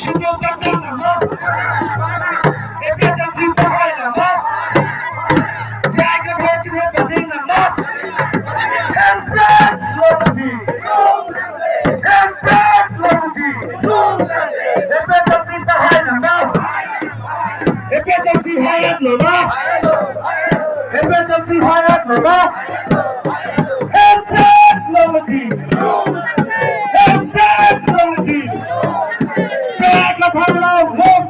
Sudah kadang nama, jangan simpan nama. Jangan berjuang pada nama. Empat lagi, empat lagi. Jangan simpan nama. Jangan simpan nama. Jangan simpan nama. Empat lagi, empat lagi. Jaga Thailand, live!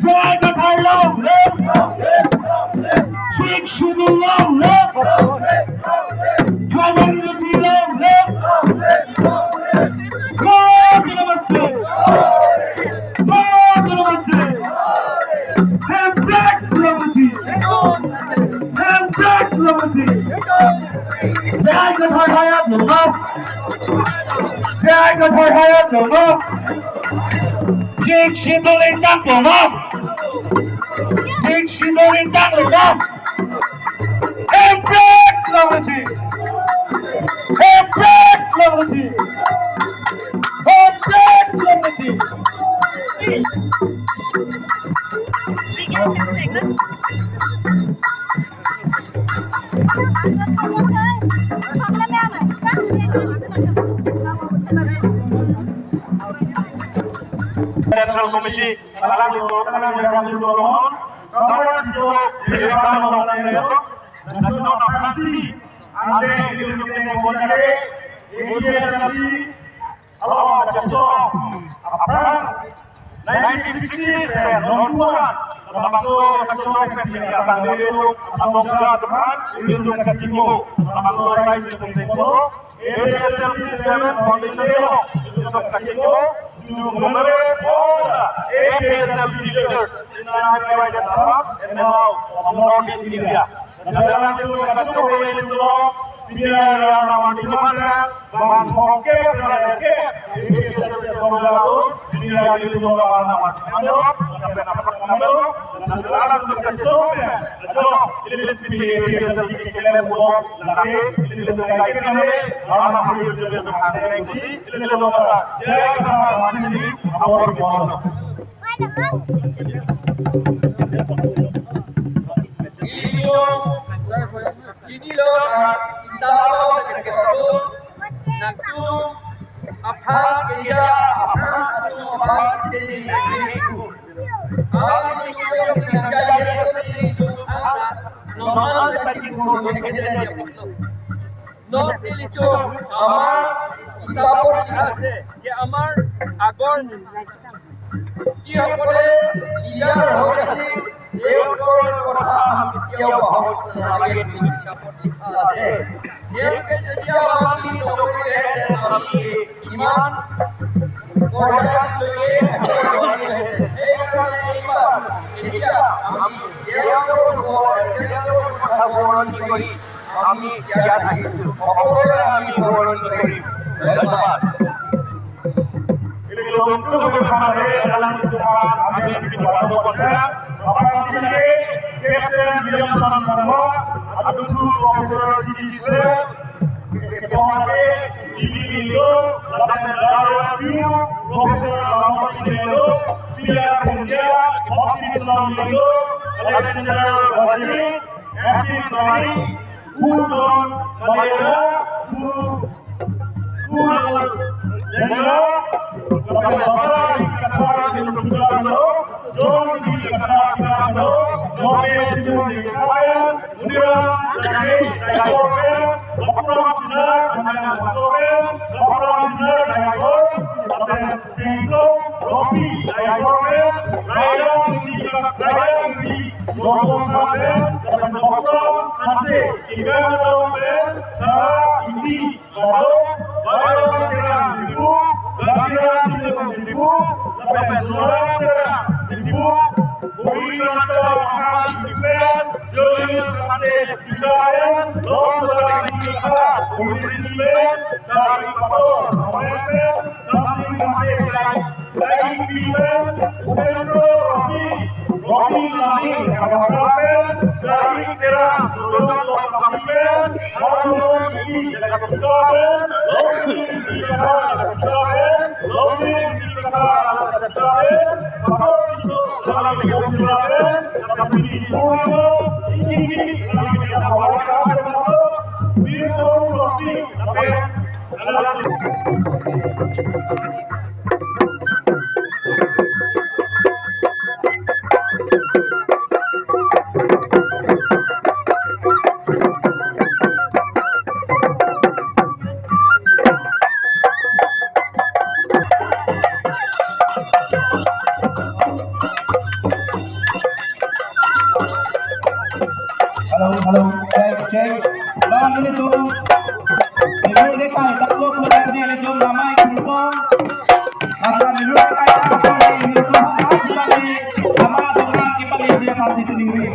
Jaga Thailand, live! Sheikh Shidullah, live! Thailand Unity, live! God Namaste! God Namaste! And back Namaste! And back Namaste! Jaga Thailand, live! Jaga Thailand, live! Sheikh Shidullah, live! Sheikh Shidullah, live! And back Namaste! And back Namaste! And back Namaste! National Committee alam itu karena mereka mendorong kalau itu mereka melakukan itu nasional pasti ada di dalam negara ini jadi kalau macam tu apa 1960 non-tuan termasuk nasional yang akan itu semoga teman itu ketemu termasuk lain itu itu jadi sekarang foundation itu ketemu to commemorate all the APSL leaders in the Nigeria and now of Northeast India. Dalam itu satu poin itu India yang nama di mana bang Hoke berada APSL itu India itu nama di mana sampai dapat kamera dan dalam itu kesonya jo ini APSL kita buat lagi ini lagi kami orang hidup di dalam ini loba jaga ini awal bola ini loh kita lalu dekat nanti apa kerja apa itu apa jadi itu itu normal tadi guru North itu আমার কিতাপৰ আছে যে আমাৰ আগৰ কি সকলে ইয়াৰ হৈ আছে এই কথা আমি কিয় ভাবো লাগে কিতাপত লিখা আছে যেনেকৈ যেতিয়া আমি নকৰিলে আমি ইমান পৰ্যায়লৈকে এই কাৰণে এইবাৰ এতিয়া আমি তেওঁলোকৰ কথা বৰ্ণন কৰি আমি ইয়াত আহিছো সকলোৰে আমি বৰ্ণন কৰিম ধন্যবাদ ini untuk bersama dalam kehidupan kami di dalam kota apa sini Kapten William Sanarmo atau Profesor Jiswe Ketua Indo dan Darwin Profesor Rahmat Indo Pierre Punja Islam Indo Alexander Wali Afif Mari Udon Mayana Jendela Bapak Bapak Kepala Dinas John di Kepala Mobil di Kepala Udira Lagi Daikomen Bapak Sinar dengan Basomen Bapak Sinar Daikon Bapak Tengko Robi Daikomen Raya di Lokosamen dan Bapak Kasih Ikan Romen Sarah Indi Bapak Bapak Terang Ibu Bapak Ibu Bapak Suara Terang Ibu Buinata Mahal Ikan Julius Kasih Ikan Lokosamen Ikan Buinata Sari Pator Amen Sari masih lagi pimpin Upendro Rocky Lani kawan-kawan Zahid Tera Sultan Pimpin Harun ini jaga kebijakan Lomi di kata kebijakan Lomi di kata kebijakan Bahwa itu dalam kebijakan tapi di Purwo ini dalam kebijakan Virgo Rocky tapi adalah Halo, cek. Bang ini tuh. Ini dekai taklo kemudian ini tuh namai kumpul. Masa dulu dekai taklo ini tuh lagi sama dengan kita dia masih sendiri.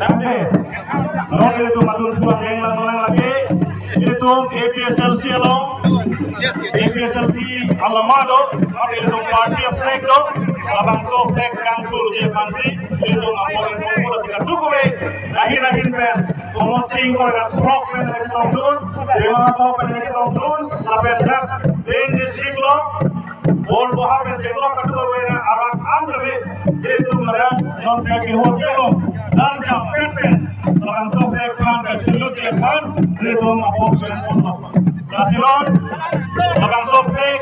Tapi kalau itu matur suara yang lagi itu APSLC along APSLC Alamado itu party of flag do abang so flag kangsur je fancy itu ngaporin pura sih tuku be lahir pen almost ingkor frog pen itu tongdun dewa so pen itu tongdun tapi dah den district lo bol boha pen jenglo katu be abang amre itu merah non kaki hotel dan jam pen abang so flag kan silut je kan itu ngaporin pura Kasilon, abang sopek,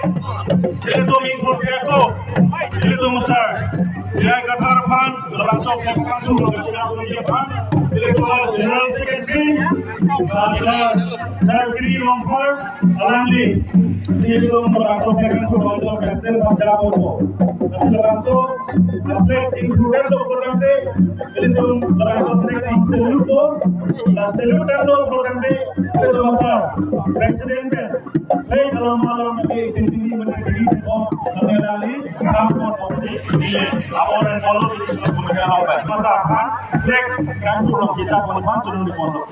itu minggu itu besar. Jaya Katarpan, abang sopek langsung berjalan itu General Secretary, Secretary Longford, Alandi, itu abang sopek langsung berjalan berjalan. Langsung, atlet included program deh, itu abang sopek seluruh, seluruh dan program deh itu besar. Presiden saya dalam malam ini menjadi mengenali kampung ini laporan kalau kemudian apa masakan cek kampung kita teman-teman turun di pondok.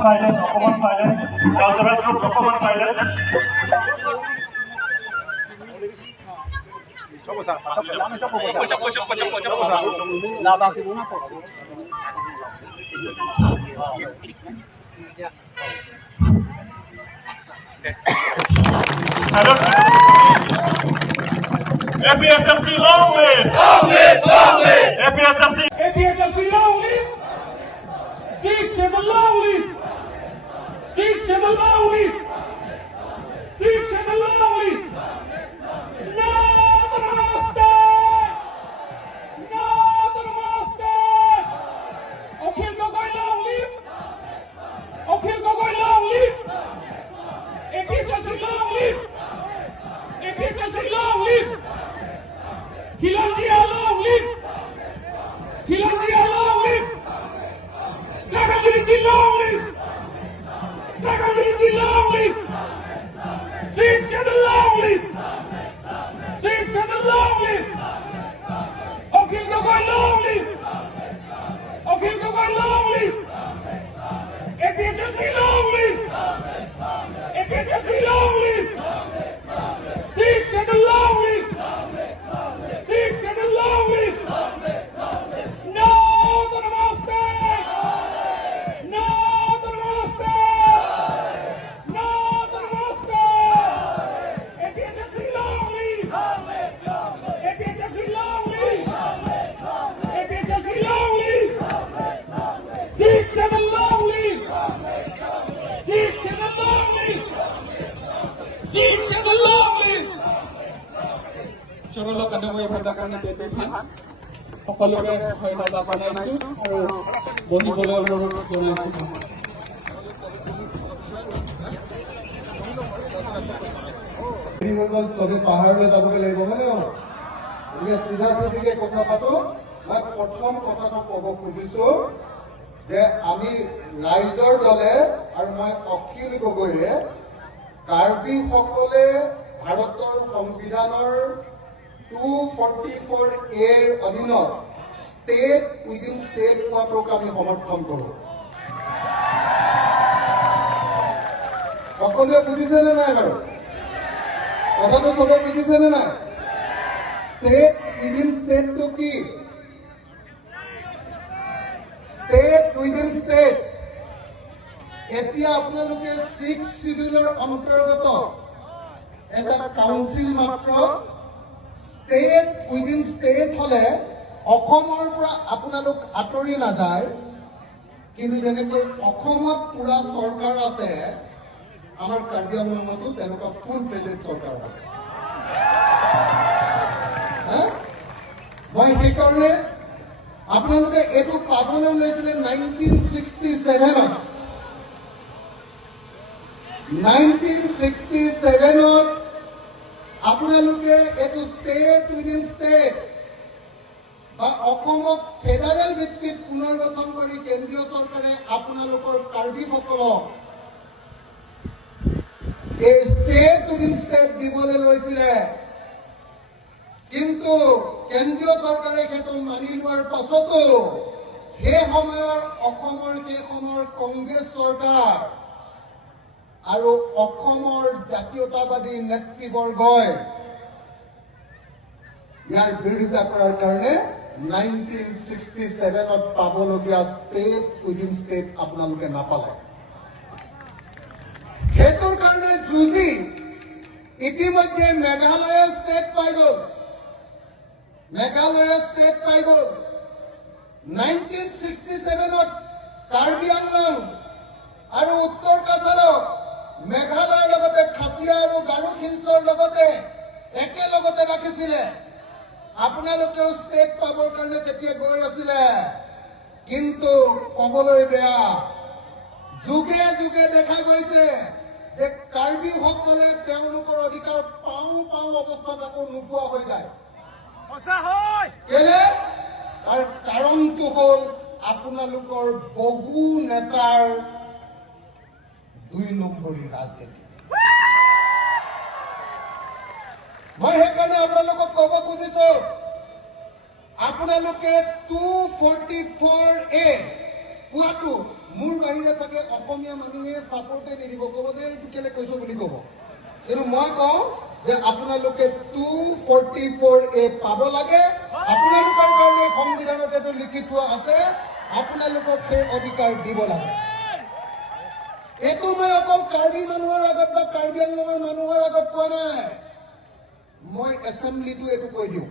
Silent. Cultural group, Okoman silent. Labang si Buna po. Salute. APSLC long live. APSLC long live. Six and the long live. Six and the long live. Six and the long live. Namaste. Akhil Gogoi long live. Akhil Gogoi long live. APSLC long live. APSLC long live. Khilanjia long live. Khilanjia long live. Tribal long live. Tribal long live. Six and the long live. Six and the long live. Akhil Gogoi long live. Akhil Gogoi long live. APSLC long live. APSLC long live. Six and the long live. Six and the long live. No to Namaste. No to Namaste. No to Namaste. APSLC long live. APSLC long live. APSLC long live. Six and the long live. Six and the long live. Six and the long live. Chorolo kadogoy patakan Petuhan. সকলোকে ধন্যবাদ জনাইছো আৰু বহিবলৈ অনুৰোধ জনাইছো। দেৰি হৈ গ'ল, চবে পাহাৰলৈ যাবগৈ লাগিব, মানে নহয়? গতিকে চিধা চিধিকে কথা পাতো। মই প্ৰথম কথাটো ক'ব খুজিছো যে আমি ৰাইজৰ দলে আৰু মই অখিল গগৈয়ে কাৰ্বিসকলে ভাৰতৰ সংবিধানৰ 244A অধীনত ষ্টেট উইদিন ষ্টেট পোৱাটোক আমি সমৰ্থন কৰোঁ। সকলোৱে বুজিছেনে নাই বাৰু? কথাটো চবে বুজিছেনে নাই? ষ্টেট উইদিন ষ্টেটটো কি? State within state. এতিয়া আপোনালোকে 6 শিডিউলৰ অন্তৰ্গত এটা কাউন্সিল মাত্ৰ। ষ্টেট উইদিন ষ্টেট হলে অসমৰ পৰা আপোনালোক আঁতৰি নাযায়, কিন্তু যেনেকৈ অসমত পুৰা চৰকাৰ আছে, আমাৰ কাৰ্বি আংলঙতো তেনেকুৱা ফুল ফ্লেজেড চৰকাৰ আছে। মই সেইকাৰণে আপোনালোকে এইটো পাবলৈ লৈছিলে 1967ত। 1967ত আপোনালোকে এইটো ষ্টেট উইদিন ষ্টেট বা অসমক ফেডাৰেল ভিত্তিত পুনৰ্গঠন কৰি কেন্দ্ৰীয় চৰকাৰে আপোনালোকৰ কাৰ্বিসকলক এই ষ্টেট উইদিন ষ্টেট দিবলৈ লৈছিলে। কিন্তু কেন্দ্ৰীয় চৰকাৰে সেইটো মানি লোৱাৰ পাছতো সেই সময়ৰ অসমৰ সেই সময়ৰ কংগ্ৰেছ চৰকাৰ আৰু অসমৰ জাতীয়তাবাদী নেতৃবৰ্গই ইয়াৰ বিৰোধিতা কৰাৰ কাৰণে 1967ত পাবলগীয়া ষ্টেট উইদিন ষ্টেট আপোনালোকে নাপালে। সেইটোৰ কাৰণে যুঁজি ইতিমধ্যে মেঘালয়ে ষ্টেট পাই গ'ল। মেঘালয়ে ষ্টেট পাই গ'ল। 1967ত কাৰ্বি আংলং আৰু উত্তৰ কাছাৰক মেঘালয়ৰ লগতে খাচিয়া আৰু গাৰো হিলছৰ লগতে একেলগতে ৰাখিছিলে। আপোনালোকেও ষ্টেট পাবৰ কাৰণে তেতিয়া গৈ আছিলে, কিন্তু কবলৈ বেয়া, যুগে যুগে দেখা গৈছে যে কাৰ্বিসকলে তেওঁলোকৰ অধিকাৰ পাওঁ পাওঁ অৱস্থাত আকৌ নোপোৱা হৈ যায়। কেলে? তাৰ কাৰণটো হ'ল আপোনালোকৰ বহু নেতাৰ 2 নম্বৰী ৰাজনীতি। মই সেইকাৰণে আপোনালোকক ক'ব খুজিছো, আপোনালোকে 244A পোৱাটো মোৰ বাহিৰে চাগে অসমীয়া মানুহে ছাপৰ্টে নিদিব, ক'ব যে এইটো কেলে কৈছো বুলি ক'ব। কিন্তু মই কওঁ যে আপোনালোকে 244A পাব লাগে। আপোনালোকৰ কাৰণে সংবিধানত এইটো লিখি থোৱা আছে, আপোনালোকক সেই অধিকাৰ দিব লাগে। এইটো মই অকল কাৰ্বি মানুহৰ আগত বা কাৰ্বি আংলঙৰ মানুহৰ আগত কোৱা নাই, মই এছেম্বলিটো এইটো কৈ দিওঁ,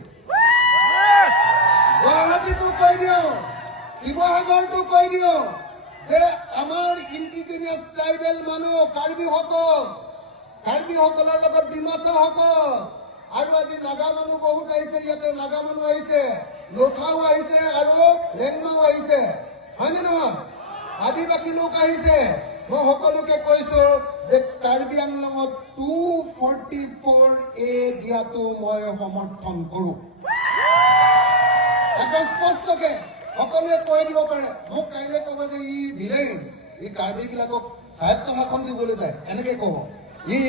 গুৱাহাটীটো কৈ দিওঁ, শিৱসাগৰটো কৈ দিওঁ যে আমাৰ ইণ্ডিজিনিয়াছ ট্ৰাইবেল মানুহ কাৰ্বিসকলৰ লগত ডিমাছাসকল আৰু আজি নাগা মানুহ বহুত আহিছে, ইয়াতে নাগা মানুহ আহিছে, লোথাও আহিছে আৰু ৰেংমাও আহিছে, হয়নে নহয়? আদিবাসী লোক আহিছে। মই সকলোকে কৈছো যে কাৰ্বি আংলঙত 244A দিয়াটো মই সমৰ্থন কৰো। এখন স্পষ্টকে সকলোৱে কৈ দিব পাৰে। মোক কাইলৈ ক'ব যে ই ভিলেন, ই কাৰ্বিবিলাকক স্বায়ত্ত শাসন দিবলৈ যায়, এনেকে ক'ব ই,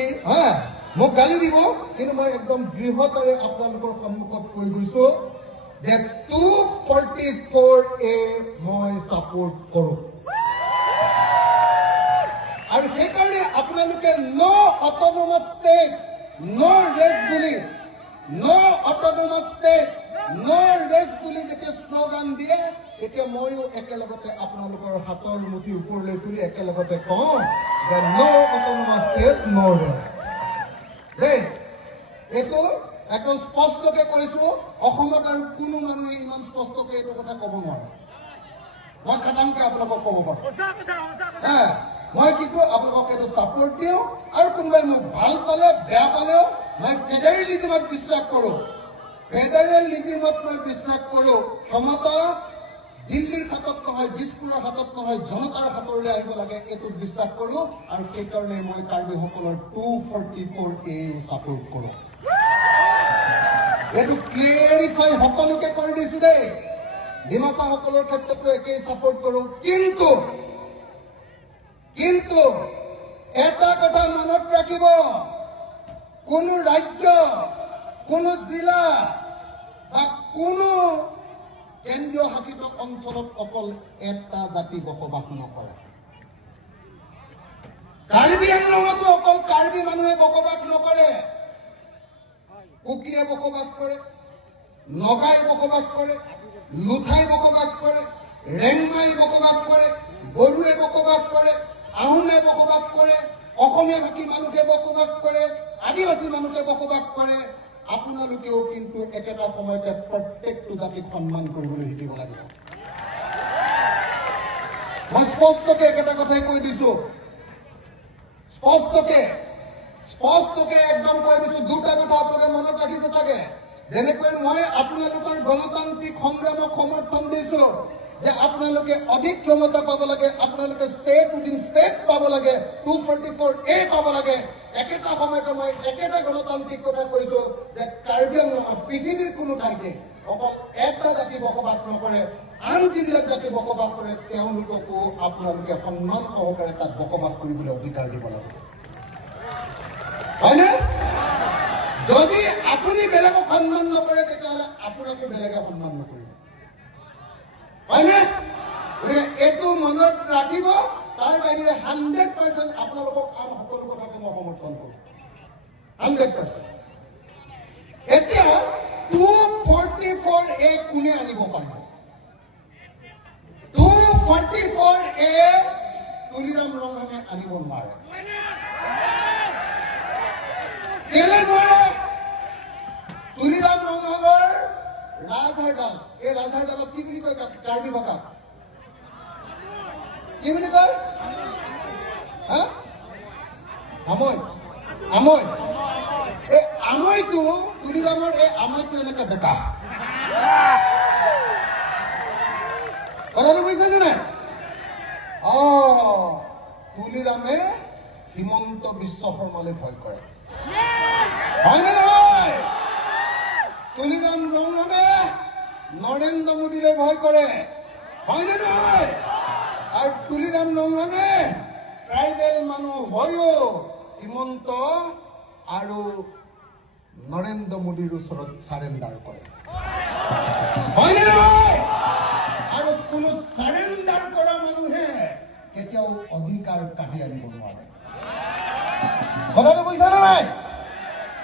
মোক গালি দিব। কিন্তু মই একদম দৃঢ়তাৰে আপোনালোকৰ সন্মুখত কৈ গৈছো যে 244A মই ছাপোৰ্ট কৰো। আৰু সেইকাৰণে আপোনালোকে ন' অট'নমাছ ষ্টেট ন' ৰেষ্ট বুলি, ন' অট'নমাছ ষ্টেট ন' ৰেষ্ট বুলি যেতিয়া শ্লোগান দিয়ে, তেতিয়া ময়ো একেলগতে আপোনালোকৰ হাতৰ মুঠি ওপৰলৈ তুলি একেলগতে কওঁ যে ন' অট'নমাছ ষ্টেট ন' ৰেষ্ট। দেই, এইটো একদম স্পষ্টকে কৈছো। অসমত আৰু কোনো মানুহে ইমান স্পষ্টকে এইটো কথা ক'ব নোৱাৰে। মই খাটাংকে আপোনালোকক ক'ব পাৰো। মই কি কৰো, আপোনালোকক এইটো ছাপোৰ্ট দিওঁ। আৰু কোনোবাই মোক ভাল পালে বেয়া পালেও মই ফেডাৰেলিজমত বিশ্বাস কৰো। ফেডাৰেলিজমত মই বিশ্বাস কৰো। ক্ষমতা দিল্লীৰ হাতত নহয়, দিছপুৰৰ হাতত নহয়, জনতাৰ হাতলৈ আহিব লাগে, এইটো বিশ্বাস কৰোঁ। আৰু সেইকাৰণে মই কাৰ্বিসকলৰ 244A ছাপোৰ্ট কৰোঁ। এইটো ক্লিয়াৰিফাই সকলোকে কৰি দিছো দেই। ডিমাচাসকলৰ ক্ষেত্ৰতো একেই ছাপোৰ্ট কৰোঁ। কিন্তু এটা কথা মনত ৰাখিব, কোনো ৰাজ্য, কোনো জিলা বা কোনো কেন্দ্ৰীয় শাসিত অঞ্চলত অকল এটা জাতি বসবাস নকৰে। কাৰ্বি আংলঙতো অকল কাৰ্বি মানুহে বসবাস নকৰে, কুকিয়ে বসবাস কৰে, নগাই বসবাস কৰে, লুথাই বসবাস কৰে, ৰেংমাই বসবাস কৰে, বড়োৱে বসবাস কৰে, আহোমে বসবাস কৰে, অসমীয়া ভাষী মানুহে বসবাস কৰে, আদিবাসী মানুহে বসবাস কৰে। আপোনালোকেও কিন্তু একেটা সময়তে প্ৰত্যেকটো জাতিক সন্মান কৰিবলৈ শিকিব লাগিব। মই স্পষ্টকে একেটা কথাই কৈ দিছো, স্পষ্টকে একদম কৈ দিছো। দুটা কথা আপোনালোকে মনত ৰাখিছে চাগে। যেনেকৈ মই আপোনালোকৰ গণতান্ত্ৰিক সংগ্ৰামক সমৰ্থন দিছো যে আপোনালোকে অধিক ক্ষমতা পাব লাগে, আপোনালোকে ষ্টেট উইদিন ষ্টেট পাব লাগে, 244A পাব লাগে। একেটা সময়তে মই একেটা গণতান্ত্ৰিক কথা কৈছো যে কাৰ্বি আংলঙত পৃথিৱীৰ কোনো ঠাইতে অকল এটা জাতি বসবাস নকৰে, আন যিবিলাক জাতি বসবাস কৰে তেওঁলোককো আপোনালোকে সন্মান সহকাৰে তাত বসবাস কৰিবলৈ অধিকাৰ দিব লাগে, হয়নে? যদি আপুনি বেলেগক সন্মান নকৰে তেতিয়াহ'লে আপোনাকো বেলেগে সন্মান নকৰিব, হয়নে? গতিকে এইটো মনত ৰাখিব। তাৰ বাহিৰে 100% আপোনালোকক আন সকলো কথাতে মই সমৰ্থন কৰোঁ, 100%। এতিয়া 244A কোনে আনিব পাৰিব? 244A তুলিৰাম ৰংহাঙে আনিব নোৱাৰে। কেলে নোৱাৰে? তুলিৰাম ৰংহাঙৰ ৰাজহাড়ডাল, এই ৰাজহাড়ডালক কি বুলি কয় কাৰ্বি ভাষা? কি বুলি কয়? আমৈ। এই আমৈটো, তুলিৰামৰ এই আমৈটো এনেকে বেকা। কথাটো বুজিছেনে নাই? তুলিৰামে হিমন্ত বিশ্ব শৰ্মালৈ ভয় কৰে, হয়নে নহয়? তুলিৰাম ৰংহাঙে নৰেন্দ্ৰ মোদীলৈ ভয় কৰে, হয়নে নহয়? আৰু তুলিৰাম ৰংহাঙে ট্ৰাইবেল মানুহ হৈও হিমন্ত আৰু নৰেন্দ্ৰ মোদীৰ ওচৰত চাৰেণ্ডাৰ কৰে, হয়নে নহয়? আৰু কোনো চাৰেণ্ডাৰ কৰা মানুহে কেতিয়াও অধিকাৰ কাঢ়ি আনিব নোৱাৰে। কথাটো বুজিছানে নাই?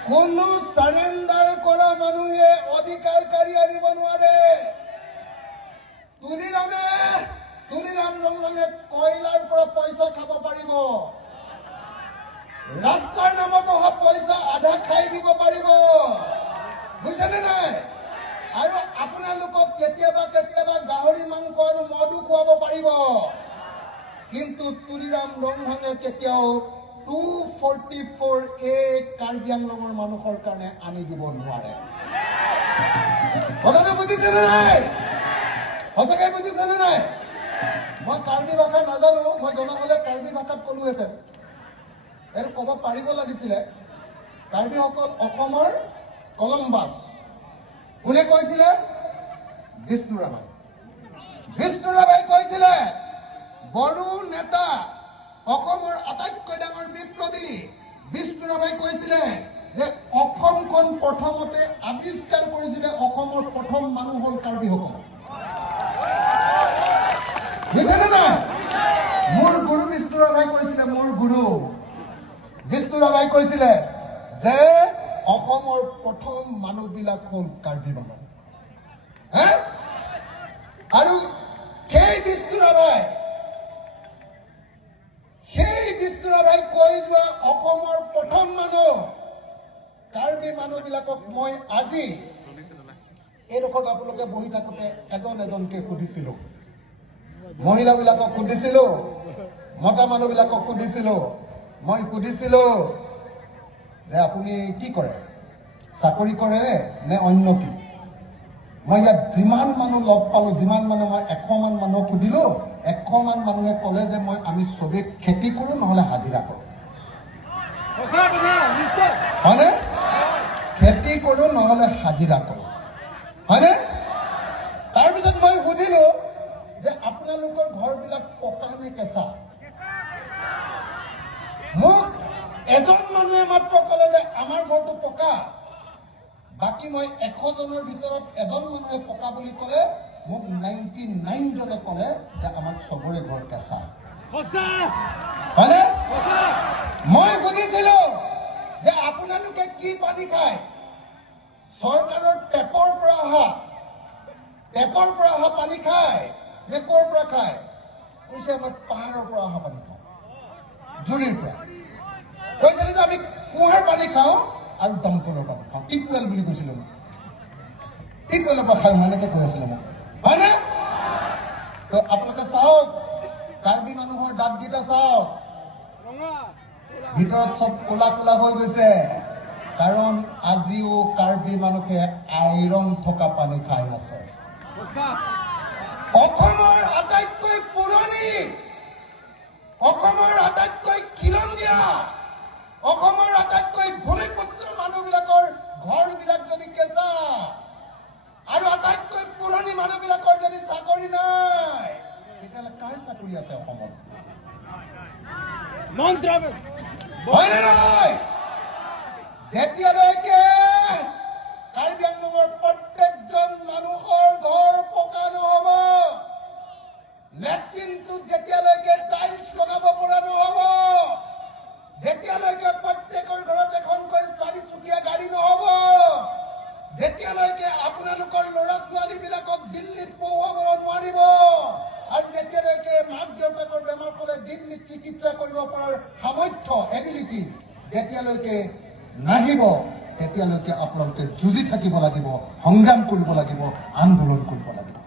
কোনো চাৰেণ্ডাৰ কৰা মানুহে অধিকাৰ কাঢ়ি আনিব নোৱাৰে। তুলিৰাম ৰংহাঙে কয়লাৰ পৰা পইচা খাব পাৰিব, ৰাস্তাৰ নামত অহা পইচা আধা খাই দিব পাৰিব, বুজিছেনে নাই? আৰু আপোনালোকক কেতিয়াবা গাহৰি মাংস আৰু মদো খুৱাব পাৰিব। কিন্তু তুলিৰাম ৰংহাঙে কেতিয়াও 244A কাৰ্বি আংলঙৰ মানুহৰ কাৰণে আনি দিব নোৱাৰে। কথাটো বুজিছেনে নাই? সঁচাকে বুজিছেনে নাই? মই কাৰ্বি ভাষা নাজানো, মই জনা হলে কাৰ্বি ভাষাত কলোহেঁতেন। এইটো ক'ব পাৰিব লাগিছিলে। কাৰ্বিসকল অসমৰ কলম্বাছ। কোনে কৈছিলে? বিষ্ণুৰাভাই কৈছিলে। বড়ো নেতা, অসমৰ আটাইতকৈ ডাঙৰ বিপ্লৱী বিষ্ণুৰাভাই কৈছিলে যে অসমখন প্ৰথমতে আৱিষ্কাৰ কৰিছিলে অসমৰ প্ৰথম মানুহ হ'ল কাৰ্বিসকল। বুজিছেনে নাই? মোৰ গুৰু বিষ্ণুৰাভাই কৈছিলে, মোৰ গুৰু বিষ্ণুৰাভাই কৈছিলে যে অসমৰ প্ৰথম মানুহবিলাক হ'ল কাৰ্বি মানুহ। আৰু সেই বিষ্ণুৰাভাই কৈ যোৱা অসমৰ প্ৰথম মানুহ কাৰ্বি মানুহবিলাকক মই আজি এইডোখৰত আপোনালোকে বহি থাকোঁতে এজনকে সুধিছিলো, মহিলাবিলাকক সুধিছিলো, মতা মানুহবিলাকক সুধিছিলো। মই সুধিছিলো যে আপুনি কি কৰে, চাকৰি কৰে নে অন্য কি? মই ইয়াত যিমান মানুহ লগ পালোঁ, যিমান মানুহ মই 100 মান মানুহক সুধিলোঁ, 100 মান মানুহে ক'লে যে আমি চবেই খেতি কৰোঁ নহ'লে হাজিৰা কৰোঁ। হয়নে? খেতি কৰোঁ নহ'লে হাজিৰা কৰোঁ, হয়নে? তাৰপিছত মই সুধিলোঁ যে আপোনালোকৰ ঘৰবিলাক পকা নে কেঁচা? মোক এজন মানুহে মাত্ৰ ক'লে যে আমাৰ ঘৰটো পকা। বাকী মই 100 জনৰ ভিতৰত এজন মানুহে পকা বুলি ক'লে, মোক 99 জনে ক'লে যে আমাৰ চবৰে ঘৰ কেঁচা। হয়নে? মই সুধিছিলোঁ যে আপোনালোকে কি পানী খায়? চৰকাৰৰ টেপৰ পৰা অহা পানী খায় নে ক'ৰ পৰা খায়? কৈছে আমাৰ পাহাৰৰ পৰা অহা পানী খাওঁ, জুৰিৰ পৰা। কৈছিলে যে আমি কুঁৱাৰ পানী খাওঁ আৰু দমকলৰ পানী খাওঁ, টিউবৱেল বুলি কৈছিলে মোক। টিউবৱেলৰ পৰা খাওঁ এনেকৈ কৈ আছিলে মোক, হয়নে? তো আপোনালোকে চাওক, কাৰ্বি মানুহৰ দাঁতকেইটা চাওক, ভিতৰত চব ক'লা ক'লা হৈ গৈছে। কাৰণ আজিও কাৰ্বি মানুহে আইৰণ থকা পানী খাই আছে। অসমৰ আটাইতকৈ পুৰণি, অসমৰ আটাইতকৈ খিলঞ্জীয়া, অসমৰ আটাইতকৈ ভূমিপুত্ৰ মানুহবিলাকৰ ঘৰবিলাক যদি কেঁচা আৰু আটাইতকৈ পুৰণি মানুহবিলাকৰ যদি চাকৰি নাই, তেতিয়াহ'লে কাৰ চাকৰি আছে অসমত? হয়নে নহয়? যেতিয়ালৈকে কাৰ্বি আংলঙৰ প্ৰত্যেকজন মানুহৰ ঘৰ পকা নহ'ব, লেট্ৰিনটোত যেতিয়ালৈকে টাইলছ লগাব পৰা নহ'ব, যেতিয়ালৈকে প্ৰত্যেকৰ ঘৰত এখনকৈ 4চকীয়া গাড়ী নহ'ব, যেতিয়ালৈকে আপোনালোকৰ ল'ৰা ছোৱালীবিলাকক দিল্লীত পঢ়ুৱাব নোৱাৰিব, আৰু যেতিয়ালৈকে মাক দেউতাকৰ বেমাৰ হ'লে দিল্লীত চিকিৎসা কৰিব পৰাৰ সামৰ্থ্য, এবিলিটি যেতিয়ালৈকে নাহিব, তেতিয়ালৈকে আপোনালোকে যুঁজি থাকিব লাগিব, সংগ্ৰাম কৰিব লাগিব, আন্দোলন কৰিব লাগিব।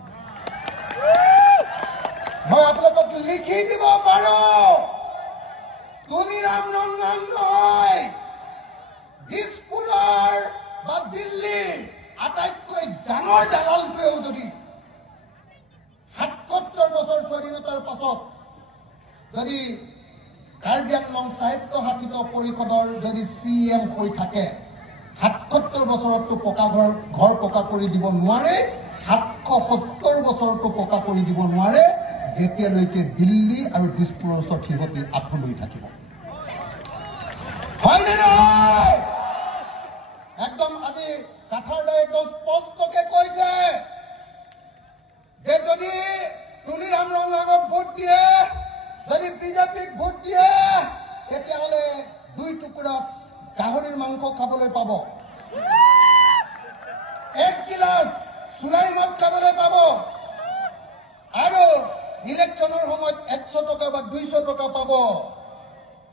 মই আপোনালোকক লিখি দিব পাৰোঁ, তুলিৰাম ৰংগন নহয়, দিছপুৰৰ বা দিল্লীৰ আটাইতকৈ ডাঙৰ দালালটোৱেও যদি ৭৭ বছৰ স্বাধীনতাৰ পাছত যদি কাৰ্বি আংলং সাহিত্য শাসিত পৰিষদৰ যদি CM হৈ থাকে, ৭৭ বছৰততো পকা ঘৰ পকা কৰি দিব নোৱাৰে, ৭৭০ বছৰতো পকা কৰি দিব নোৱাৰে, যেতিয়ালৈকে দিল্লী আৰু দিছপুৰৰ ওচৰত সিহঁতি আঁঠু লৈ থাকিব। হয়নে নহয়? একদম আজি কাঠাৰদাই একদম স্পষ্টকে কৈছে যে যদি তুলিৰাম ৰংগনক ভোট দিয়ে, যদি বিজেপিক ভোট দিয়ে, তেতিয়াহ'লে 2 টুকুৰা গাহৰিৰ মাংস খাবলৈ পাব, 1 গিলাচ চুলাই মদ খাবলৈ পাব, আৰু ইলেকশ্যনৰ সময়ত 100 টকা বা 200 টকা পাব।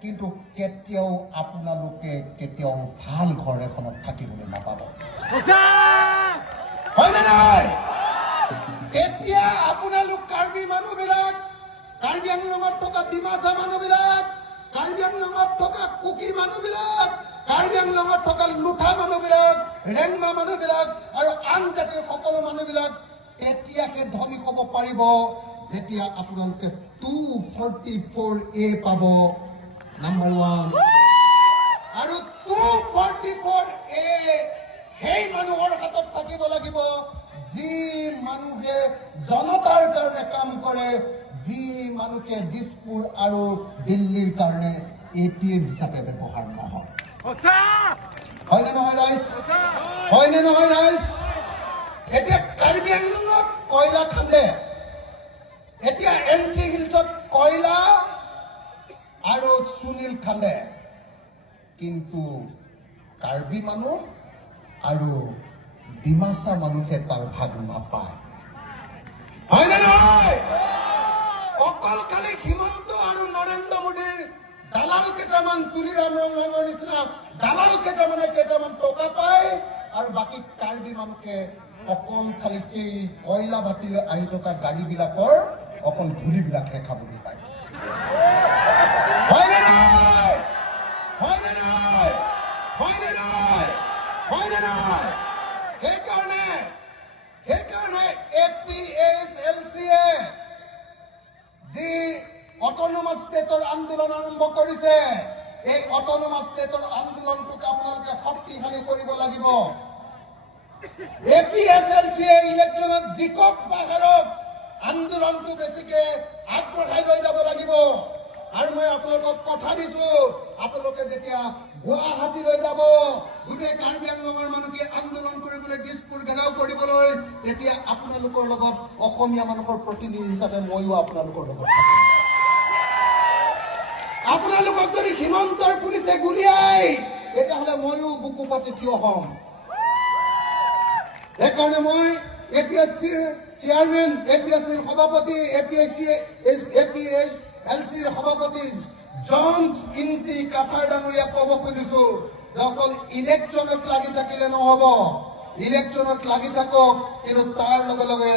কিন্তু কেতিয়াও আপোনালোকে কেতিয়াও ভাল ঘৰ এখনত থাকিবলৈ নাপাব। হয়নে নহয়? এতিয়া আপোনালোক কাৰ্বি মানুহবিলাক, কাৰ্বি আংলঙত থকা ডিমাচা মানুহবিলাক, কাৰ্বি আংলঙত থকা কুকি মানুহবিলাক, কাৰ্বি আংলঙত থকা লুঠা মানুহবিলাক, ৰেংমা মানুহবিলাক আৰু আন জাতিৰ সকলো মানুহবিলাক এতিয়াহে ধনী হ'ব পাৰিব, যেতিয়া আপোনালোকে 244A পাব, নাম্বাৰ 1, আৰু 244A সেই মানুহৰ হাতত থাকিব লাগিব যি মানুহে জনতাৰ কাৰণে কাম কৰে, যি মানুহে দিছপুৰ আৰু দিল্লীৰ কাৰণে ATM হিচাপে ব্যৱহাৰ নহয়। হয়নে নহয় ৰাইজ? হয়নে নহয় ৰাইজ? এতিয়া কাৰ্বি আংলঙত কয়লা খান্দে, এতিয়া NC হিলছত কয়লা আৰু সুনীল খান্দে, কিন্তু কাৰ্বি মানুহ আৰু ডিমাচা মানুহে তাৰ ভাগ নাপায়। হয়নে নহয়? অকল খালি হিমন্ত আৰু নৰেন্দ্ৰ মোদীৰ দালাল কেইটামান, তুলিৰাম ৰংগনৰ নিচিনা দালাল কেইটামান টকা পায়, আৰু বাকী কাৰ্বি মানুহে অকল খালি এই কয়লা ভাটিলৈ আহি থকা গাড়ীবিলাকৰ অকল ধূলিবিলাকহে খাবলৈ পায়। হয়নে নহয়? হয়নে নহয়? হয়নে নহয়? হয়নে নহয়? সেইকাৰণে আন্দোলন আৰম্ভ কৰিছে এই অট'নমাছ ষ্টেটৰ আন্দোলনটোক আপোনালোকে শক্তিশালী কৰিব লাগিব APSLCয়ে ইলেকশ্যনত জিকক বা হাৰক আন্দোলনটো বেছিকে আগবঢ়াই লৈ যাব লাগিব আৰু মই আপোনালোকক কথা দিছো আপোনালোকে যেতিয়া গুৱাহাটীলৈ যাব গোটেই কাৰ্বি আংলঙৰ মানুহকে আন্দোলন কৰিবলৈ দিছপুৰ ঘেৰাও কৰিবলৈ তেতিয়া আপোনালোকৰ লগত অসমীয়া মানুহৰ প্ৰতিনিধি হিচাপে ময়ো আপোনালোকৰ লগত আপোনালোকক যদি সীমান্তৰ পুলিচে গুলিয়াই তেতিয়াহ'লে ময়ো বুকু পাতি থিয় হ'ম সেইকাৰণে মই APSCৰ চেয়াৰমেন APSCৰ সভাপতি APSLCৰ সভাপতি জনছ ইন্টি কাঠাৰ ডাঙৰীয়াক ক'ব খুজিছো যে অকল ইলেকশ্যনত লাগি থাকিলে নহ'ব ইলেকশ্যনত লাগি থাকক কিন্তু তাৰ লগে লগে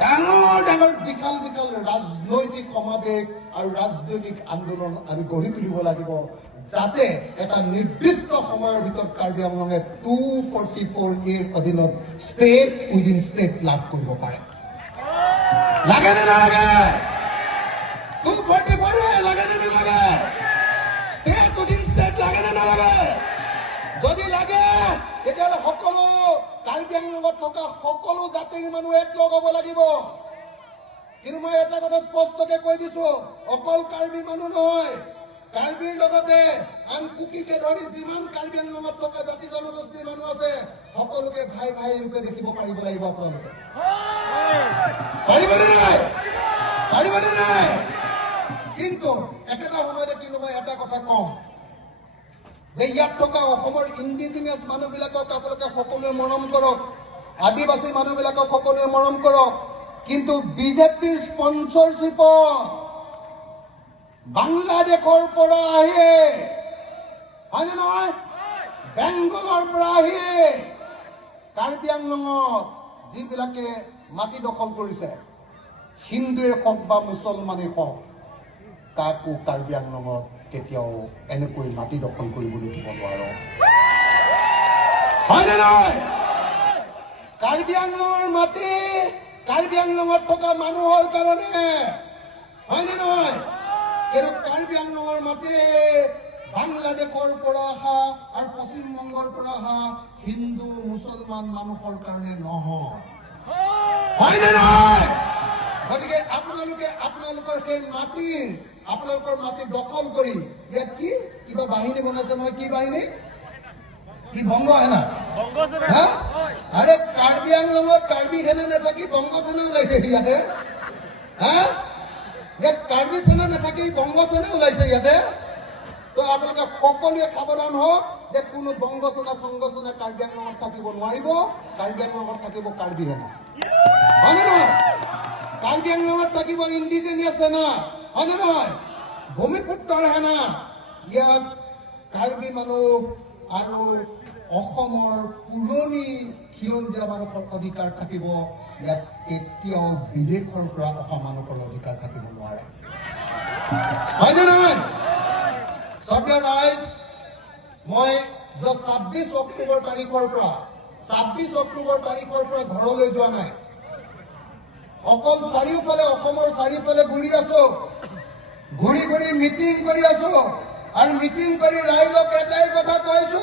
ডাঙৰ ডাঙৰ বিশাল বিশাল ৰাজনৈতিক সমাৱেশ আৰু ৰাজনৈতিক আন্দোলন আমি গঢ়ি তুলিব লাগিব যাতে এটা নিৰ্দিষ্ট সময়ৰ ভিতৰত কাৰ্বি আংলঙে 244A অধীনত ষ্টেট উইদিন ষ্টেট লাভ কৰিব পাৰে লাগে নে নালাগে 244A লাগে নে নালাগে ষ্টেট উইদিন ষ্টেট লাগে নে নালাগে যদি লাগে তেতিয়াহ'লে সকলো কাৰ্বি আংলঙত থকা সকলো জাতিৰ মানুহ একলগ হ'ব লাগিব কিন্তু মই এটা কথা স্পষ্টকে কৈ দিছো অকল কাৰ্বি মানুহ নহয় কাৰ্বিৰ লগতে আন কুকিকে ধৰি যিমান কাৰ্বি আংলঙত থকা জাতি জনগোষ্ঠীৰ মানুহ আছে সকলোকে ভাই ভাই ৰূপে দেখিব পাৰিব লাগিব আপোনালোকে পাৰিবনে নাই কিন্তু একেটা সময়তে কিন্তু মই এটা কথা কম যে ইয়াত থকা অসমৰ ইণ্ডিজিনিয়াছ মানুহবিলাকক আপোনালোকে সকলোৱে মৰম কৰক আদিবাসী মানুহবিলাকক সকলোৱে মৰম কৰক কিন্তু বিজেপিৰ স্পন্সৰশ্বিপত বাংলাদেশৰ পৰা আহি হয়নে নহয় বেংগলৰ পৰা আহি কাৰ্বি আংলঙত যিবিলাকে মাটি দখল কৰিছে হিন্দুৱে হওক বা মুছলমানেই হওক কাকো কাৰ্বি আংলঙত কেতিয়াও এনেকৈ মাটি দখল কৰিবলৈ দিব নোৱাৰো হয়নে নহয় কাৰ্বি আংলঙৰ মাটি কাৰ্বি আংলঙত থকা মানুহৰ কাৰণে হয়নে নহয় কিন্তু কাৰ্বি আংলঙৰ মাটি বাংলাদেশৰ পৰা অহা আৰু পশ্চিমবংগৰ পৰা অহা হিন্দু মুছলমান মানুহৰ কাৰণে নহয় হয়নে নহয় গতিকে আপোনালোকে আপোনালোকৰ সেই আপোনালোকৰ মাটি দখল কৰি ইয়াত কি কিবা বাহিনী বনাইছে নহয় কি বাহিনী কি ভংগ সেনা আৰে কাৰ্বি আংলঙত কাৰ্বি সেনা নাথাকি বংগ সেনা ওলাইছে ইয়াতে ইয়াত কাৰ্বি সেনা নাথাকি বংগ সেনা ওলাইছে ইয়াতে তো আপোনালোকে সকলোৱে সাৱধান হওক যে কোনো বংগ সেনা সংঘ সেনা কাৰ্বি আংলঙত থাকিব নোৱাৰিব কাৰ্বি আংলঙত থাকিব কাৰ্বি সেনা হয়নে নহয় কাৰ্বি আংলঙত থাকিব ইণ্ডিজিনিয়াছ সেনা হয়নে নহয় ভূমিপুত্ৰৰ সেনা ইয়াত কাৰ্বি মানুহ আৰু অসমৰ পুৰণি খিলঞ্জীয়া মানুহৰ অধিকাৰ থাকিব ইয়াত কেতিয়াও বিদেশৰ পৰা অহা মানুহৰ অধিকাৰ থাকিব নোৱাৰে হয়নে নহয় শ্ৰদ্ধেয় ৰাইজ মই 26 অক্টোবৰ তাৰিখৰ পৰা ঘৰলৈ যোৱা নাই অকল চাৰিওফালে অসমৰ চাৰিওফালে ঘূৰি আছো ঘূৰি ঘূৰি মিটিং কৰি আছো আৰু মিটিং কৰি ৰাইজক এটাই কথা কৈছো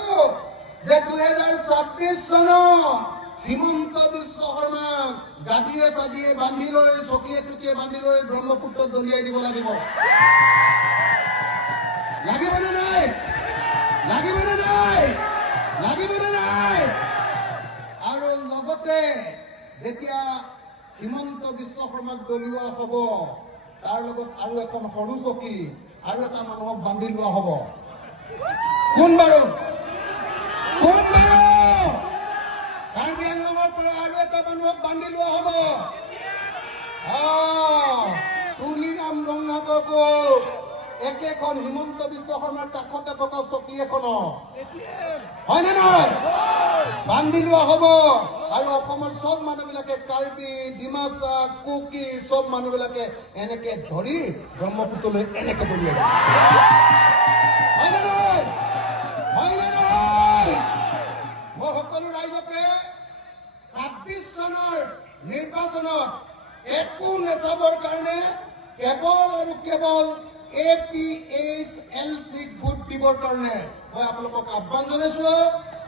যে 2026 চনত হিমন্ত বিশ্ব শৰ্মাক গাদীয়ে চাদিয়ে বান্ধি লৈ চকীয়ে টুকিয়ে বান্ধি লৈ ব্ৰহ্মপুত্ৰত দলিয়াই দিব লাগিব লাগিবনে নাই আৰু লগতে যেতিয়া হিমন্ত বিশ্ব শৰ্মাক দলিওৱা হ'ব তাৰ লগত আৰু এখন সৰু চকী আৰু এটা মানুহক বান্ধি লোৱা হ'ব কোন বাৰু কাৰ্বি আংলঙৰ পৰা আৰু এটা মানুহক বান্ধি লোৱা হ'ব তুলিৰাম ৰঙাগকো একেখন হিমন্ত বিশ্ব শৰ্মাৰ কাষতে থকা চকী এখন হয়নে নহয় বান্ধি লোৱা হ'ব আৰু অসমৰ চব মানুহবিলাকে কাৰ্বি ডিমাচা কুকি চব মানুহবিলাকে এনেকে ধৰি ব্ৰহ্মপুত্ৰলৈ এনেকে দলিয়াই হয়নে নহয় মই সকলো ৰাইজকে 26 চনৰ নিৰ্বাচনত একো নেচাবৰ কাৰণে কেৱল আৰু কেৱল APHLC ভোট দিবৰ কাৰণে মই আপোনালোকক আহ্বান জনাইছো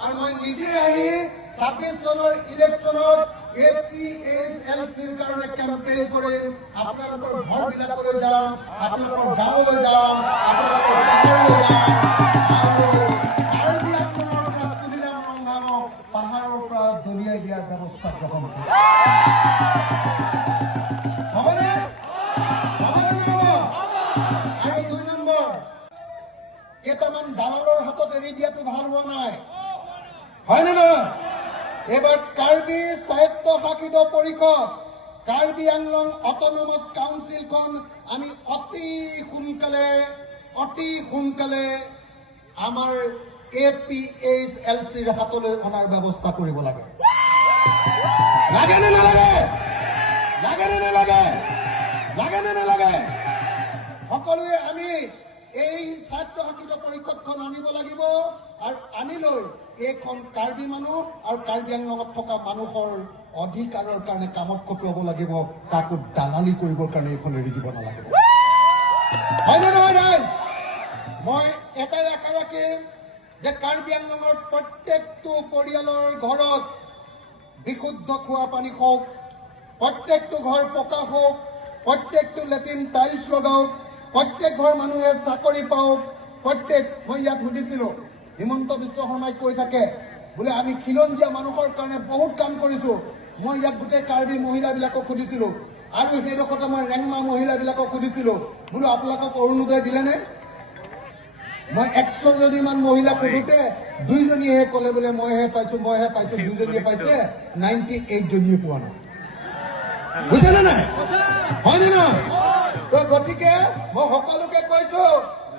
আৰু মই নিজে আহি 26 চনৰ ইলেকশ্যনত APHLCৰ কাৰণে কেম্পেইন কৰিম আপোনালোকৰ ঘৰবিলাকলৈ যাম আপোনালোকৰ গাঁৱলৈ যাম আপোনালোকৰ গাঁৱলৈ যাম আৰু কাৰ্বি আংলঙৰ পৰা তুলিৰাম ৰংগাঙক পাহাৰৰ পৰা দলিয়াই দিয়াৰ ব্যৱস্থা গ্ৰহণ কৰিম হ'বনে আৰু 2 নম্বৰ কেইটামান দালালৰ হাতত এৰি দিয়াটো ভাল হোৱা নাই হয়নে নহয় এবাৰ কাৰ্বি স্বায়ত্তশাসিত পৰিষদ কাৰ্বি আংলং অট'নমাছ কাউন্সিলখন আমি অতি সোনকালে আমাৰ APHLCৰ হাতলৈ অনাৰ ব্যৱস্থা কৰিব লাগে লাগে নে নালাগে সকলোৱে আমি এই স্বায়ত্তশাসিত পৰিষদখন আনিব লাগিব আৰু আনি লৈ এইখন কাৰ্বি মানুহ আৰু কাৰ্বি আংলঙত থকা মানুহৰ অধিকাৰৰ কাৰণে কামত খটুৱাব লাগিব কাকো দালালি কৰিবৰ কাৰণে এইখন এৰি দিব নালাগিব হয়নে নহয় ৰাইজ মই এটাই আশা ৰাখিম যে কাৰ্বি আংলঙৰ প্ৰত্যেকটো পৰিয়ালৰ ঘৰত বিশুদ্ধ খোৱা পানী হওক প্ৰত্যেকটো ঘৰ পকা হওক প্ৰত্যেকটো লেট্ৰিন টাইলছ লগাওক প্ৰত্যেক ঘৰ মানুহে চাকৰি পাওক মই ইয়াত সুধিছিলো হিমন্ত বিশ্ব শৰ্মাই কৈ থাকে বোলে আমি খিলঞ্জীয়া মানুহৰ কাৰণে বহুত কাম কৰিছো মই ইয়াত গোটেই কাৰ্বি মহিলাবিলাকক সুধিছিলো আৰু সেইডোখৰত আমাৰ ৰেংমা মহিলাবিলাকক সুধিছিলো বোলো আপোনালোকক অৰুণোদয় দিলেনে মই 100 জনীমান মহিলা সোধোতে 2 জনীহে ক'লে বোলে মইহে পাইছো 2 জনীয়ে পাইছে 98 জনীয়ে পোৱা নাই বুজিছেনে নাই হয়নে নহয় তো গতিকে মই সকলোকে কৈছো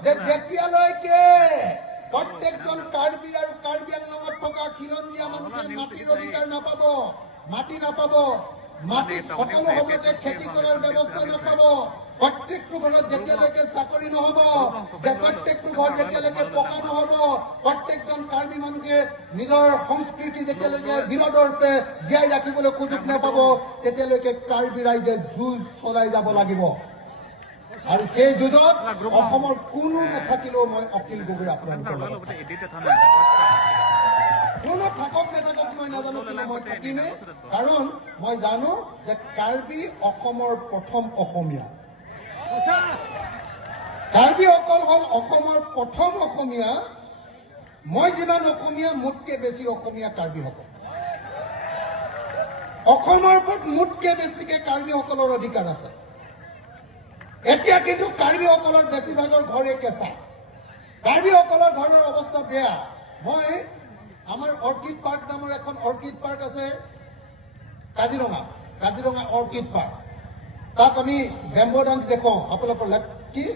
যে যেতিয়ালৈকে প্ৰত্যেকজন কাৰ্বি আৰু কাৰ্বি আংলঙত থকা খিলঞ্জীয়া মানুহে মাটিৰ অধিকাৰ নাপাব মাটি সকলো সময়তে খেতি কৰাৰ ব্যৱস্থা নাপাব প্ৰত্যেকটো ঘৰত যেতিয়ালৈকে চাকৰি নহব প্ৰত্যেকটো ঘৰ যেতিয়ালৈকে পকা নহব প্ৰত্যেকজন কাৰ্বি মানুহে নিজৰ সংস্কৃতি যেতিয়ালৈকে বিৰদৰ্পে জীয়াই ৰাখিবলৈ সুযোগ নাপাব তেতিয়ালৈকে কাৰ্বি ৰাইজে যুঁজ চলাই যাব লাগিব আৰু সেই যুঁজত অসমৰ কোনো নাথাকিলেও মই অখিল গগৈ আপোনালোকৰ লগত কোনো থাকক নাথাকক মই নাজানো কিন্তু মই থাকিমেই কাৰণ মই জানো যে কাৰ্বি অসমৰ প্ৰথম অসমীয়া কাৰ্বিসকল হ'ল অসমৰ প্ৰথম অসমীয়া মই যিমান অসমীয়া মোতকৈ বেছি অসমীয়া কাৰ্বিসকল অসমৰ ওপৰত মোতকৈ বেছিকৈ কাৰ্বিসকলৰ অধিকাৰ আছে এতিয়া কিন্তু কাৰ্বিসকলৰ বেছিভাগৰ ঘৰে কেঁচা কাৰ্বিসকলৰ ঘৰৰ অৱস্থা বেয়া মই আমাৰ অৰ্কিড পাৰ্ক নামৰ এখন অৰ্কিড পাৰ্ক আছে কাজিৰঙা অৰ্কিড পাৰ্ক তাত আমি বেম্বো ডান্স দেখুৱাওঁ আপোনালোকৰ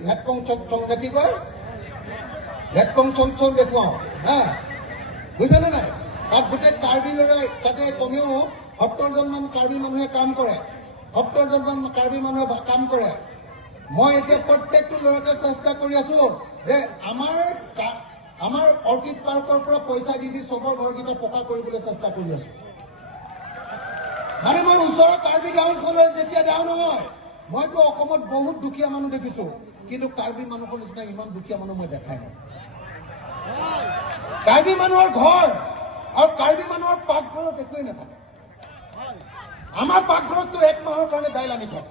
লেটপং চং নে কি কয় লেটপং চং দেখুৱাওঁ হা বুজিছেনে নাই তাত গোটেই কাৰ্বি ল'ৰাই তাতে কমেও 70 মান কাৰ্বি মানুহে কাম কৰে 70 মান কাৰ্বি মানুহে কাম কৰে মই এতিয়া প্ৰত্যেকটো ল'ৰাকে চেষ্টা কৰি আছো যে আমাৰ অৰ্কিড পাৰ্কৰ পৰা পইচা দি চবৰ ঘৰকেইটা পকা কৰিবলৈ চেষ্টা কৰি আছো মানে মই ওচৰৰ কাৰ্বি গাঁওখনলৈ যেতিয়া যাওঁ নহয় মইতো অসমত বহুত দুখীয়া মানুহ দেখিছো কিন্তু কাৰ্বি মানুহৰ নিচিনা ইমান দুখীয়া মানুহ মই দেখাই নাই কাৰ্বি মানুহৰ ঘৰ আৰু কাৰ্বি মানুহৰ পাকঘৰত একোৱেই নাথাকে আমাৰ পাকঘৰততো 1 মাহৰ কাৰণে দাইল আনি থয়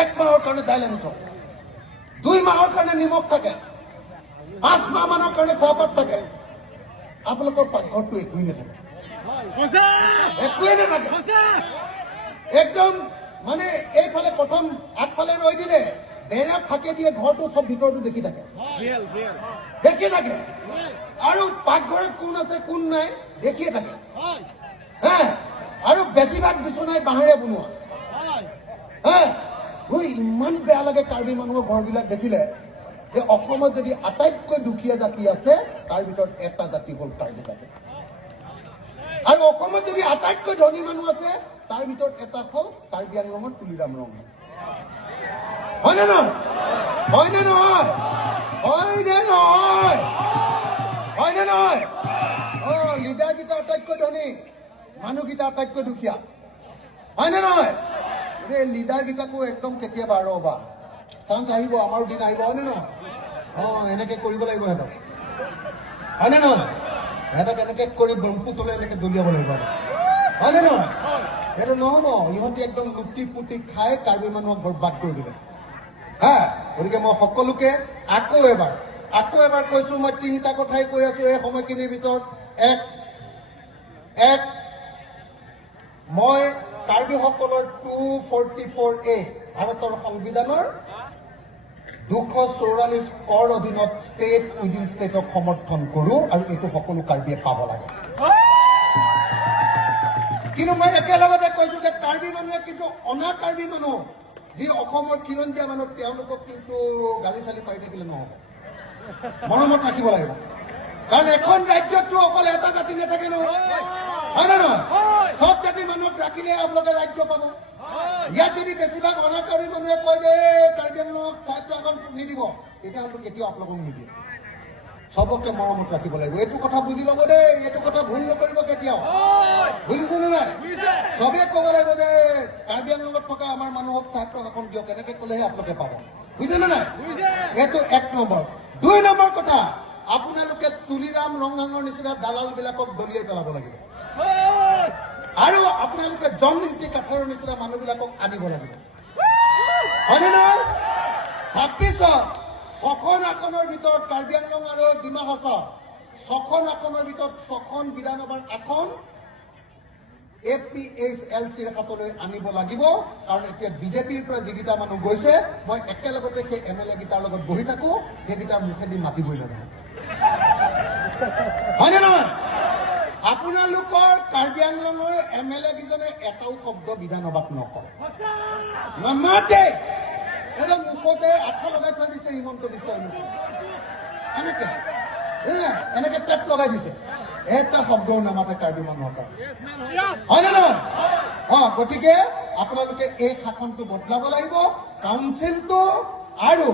1 মাহৰ কাৰণে দাইল আনি থয় 2 মাহৰ কাৰণে নিমখ থাকে 5 মাহ মানৰ কাৰণে চাহপাত থাকে আপোনালোকৰ পাকঘৰটো একোৱেই নাথাকে একদম মানে এইফালে প্ৰথম আগফালে ৰৈ দিলে বেৰা ফাঁকে দিয়ে ঘৰটো চব ভিতৰটো দেখি থাকে আৰু পাকঘৰত কোন আছে কোন নাই দেখিয়ে থাকে আৰু বেছিভাগ বিচনাই বাঁহেৰে বনোৱা ইমান বেয়া লাগে কাৰ্বি মানুহৰ ঘৰবিলাক দেখিলে যে অসমত যদি আটাইতকৈ দুখীয়া জাতি আছে তাৰ ভিতৰত এটা জাতি হ'ল কাৰ্বি জাতি আৰু অসমত যদি আটাইতকৈ ধনী মানুহ আছে তাৰ ভিতৰত এটা হ'ল কাৰ্বি আংলঙৰ তুলিৰাম ৰংঘা হয়নে নহয় লিডাৰকেইটা আটাইতকৈ ধনী মানুহকেইটা আটাইতকৈ দুখীয়া হয়নে নহয় এই লিডাৰকেইটাকো একদম কেতিয়াবা ৰবা চান্স আহিব, আমাৰো দিন আহিব, হয়নে নহয়? এনেকে কৰিব লাগিব সিহঁতক, হয়নে নহয়? সিহঁতক এনেকে কৰি ব্ৰহ্মপুত্ৰলৈ এনেকে দলিয়াব লাগিব, হয়নে নহয়? সেইটো নহ'ব। ইহঁতে একদম লুটি পুটি খাই কাৰ্বি মানুহক বৰবাদ কৰি দিলে। হা, গতিকে মই সকলোকে আকৌ এবাৰ কৈছো, মই 3টা কথাই কৈ আছো এই সময়খিনিৰ ভিতৰত। এক, মই কাৰ্বিসকলৰ 244A ভাৰতৰ সংবিধানৰ 244 কৰ অধীনত ষ্টেট উইদিন ষ্টেটক সমৰ্থন কৰো, আৰু এইটো সকলো কাৰ্বিয়ে পাব লাগে। কিন্তু মই একেলগতে কৈছো যে কাৰ্বি মানুহে কিন্তু অনা কাৰ্বি মানুহ, যি অসমৰ খিলঞ্জীয়া মানুহ, তেওঁলোকক কিন্তু গালি চালি পাই থাকিলে নহ'ব, মৰমত ৰাখিব লাগিব। কাৰণ এখন ৰাজ্যততো অকল এটা জাতি নাথাকে নহয়, হয় নে নহয়? চব জাতিৰ মানুহক ৰাখিলে আপোনালোকে ৰাজ্য পাব। ইয়াত যদি বেছিভাগ অনা কাৰ্বি মানুহে কয় যে কাৰ্বি আংলঙক চাহিত্য এখন নিদিব, তেতিয়াহ'লে কেতিয়াও আপোনালোকক নিদিয়ে। চবকে মৰমত ৰাখিব লাগিব, এইটো কথা বুজি ল'ব দেই, এইটো কথা ভুল নকৰিব কেতিয়াও, বুজিছে নে নাই? চবেই ক'ব লাগিব যে কাৰ্বি আংলঙত থকা আমাৰ মানুহক চাহিত্য শাসন দিয়ক, এনেকে ক'লেহে আপোনালোকে পাব, বুজিছে নে নাই? এইটো 1 নম্বৰ। 2 নম্বৰ কথা, আপোনালোকে তুলিৰাম ৰংহাঙৰ নিচিনা দালাল বিলাকক দলিয়াই পেলাব লাগিব, আৰু আপোনালোকে জননীতি কাঠাৰৰ নিচিনা মানুহবিলাকক আনিব লাগিব, হয়নে নহয়? 26ত 6খন আসনৰ ভিতৰত কাৰ্বি আংলং আৰু ডিমা হাছাও 6খন আসনৰ ভিতৰত 6খন বিধানসভাৰ আসন APHLCৰ হাতলৈ আনিব লাগিব। কাৰণ এতিয়া বিজেপিৰ পৰা যিকেইটা মানুহ গৈছে, মই একেলগতে সেই MLA কেইটাৰ লগত বহি থাকো, সেইকেইটাৰ মুখেদি মাতিবই নালাগে, হয়নে নহয়? আপোনালোকৰ কাৰ্বি আংলঙৰ MLA কেইজনে এটাও শব্দ বিধানসভাত নকয়, নামাতে, মুখতে আঠা লগাই থৈ দিছে হিমন্ত বিশ্ব শৰ্মাই, এনেকে টেপ লগাই দিছে, এটা শব্দও নামাতে কাৰ্বি মানুহৰ কাৰণে, হয়নে নহয়? গতিকে আপোনালোকে এই শাসনটো বদলাব লাগিব, কাউন্সিলটো আৰু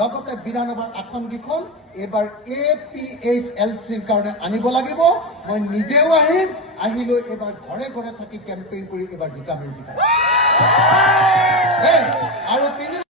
লগতে বিধানসভাৰ আসনকেইখন এইবাৰ APHLCৰ কাৰণে আনিব লাগিব। মই নিজেও আহিম, আহিলৈ এইবাৰ ঘৰে ঘৰে থাকি কেম্পেইন কৰি এইবাৰ জিকামেই জিকাম।